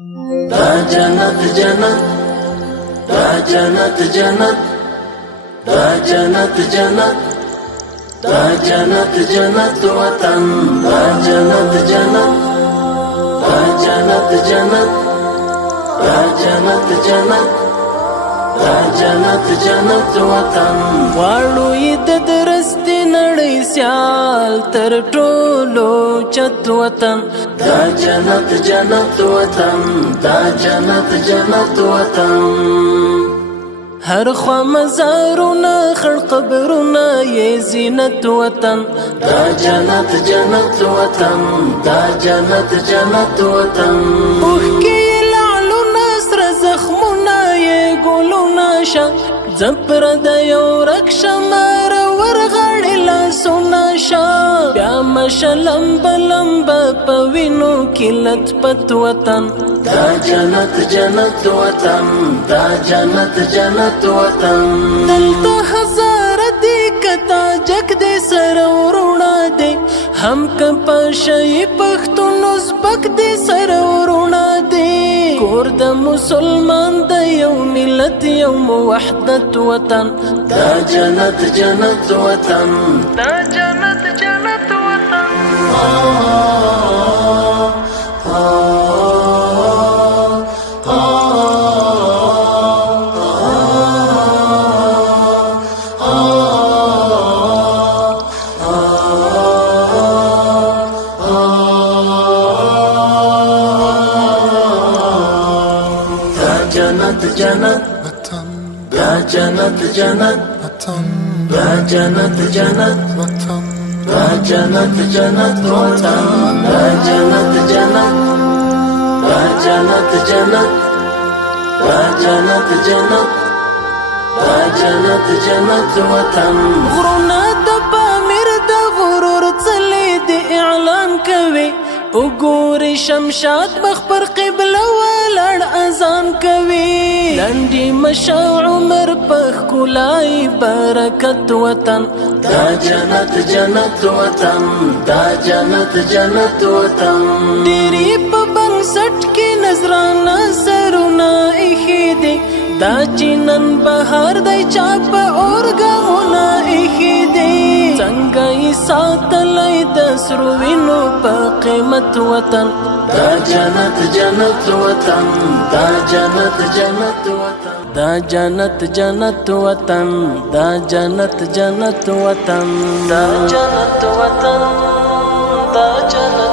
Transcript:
دا جنت جنت، دا جنت جنت، دا جنت جنت، دا جنت جنت وطن، دا جنت جنت، دا جنت جنت، دا جنت جنت، دا جنت جنت وطن. واړو یې د درستې نړۍ سیال تر ټولو چت وطن، دا جنت جنت وطن، دا جنت جنت وطن. هر خوا مزارونه خړ قبرونه یې زینت وطن، دا جنت جنت وطن، دا جنت جنت وطن. اوښکې لعلونه سره زخمونه یې ګلونه شه، زپر د یو رکشه مار ورغړې لاسونه شه. بیا مشه لمبه لمبه په وینو کې لت پت وطن، دا جنت جنت وطن، دا جنت جنت وطن. دلته هزاره دی کتا جګ دی سره ورونه دی، هم که په شی پښتون ازبک دی سره ورونه دی. کور د مسلمان د یو ملت یو موحدت وطن، دا جنت جنت وطن، دا جنت جنت وطن. جنت جنت دا جنت جنت دا جنت جنت دا جنت جنت وطن، دا جنت جنت، دا جنت جنت، دا جنت جنت، دا جنت جنت وطن. غرونه د پامیر د غرور څلې د اعلان کوي، وګوري شمشاد مخ پر قبله ولاړ اذان کوي. لنډي مشه عمر په ښکلای برکت وطن، دا جنت جنت وطن، دا جنت جنت وطن. ډېرې په بنسټ کې نظرانه سرونه ایښي دي، دا چې نن بهار دی چا په اورګامونه ایښي دي. څنګه یې ساتلی د سرو وینو په قیمت وطن، دا جنت جنت وطن، دا جنت جنت وطن، دا جنت جنت وطن، دا جنت جنت وطن، دا جنت وطن، دا جنت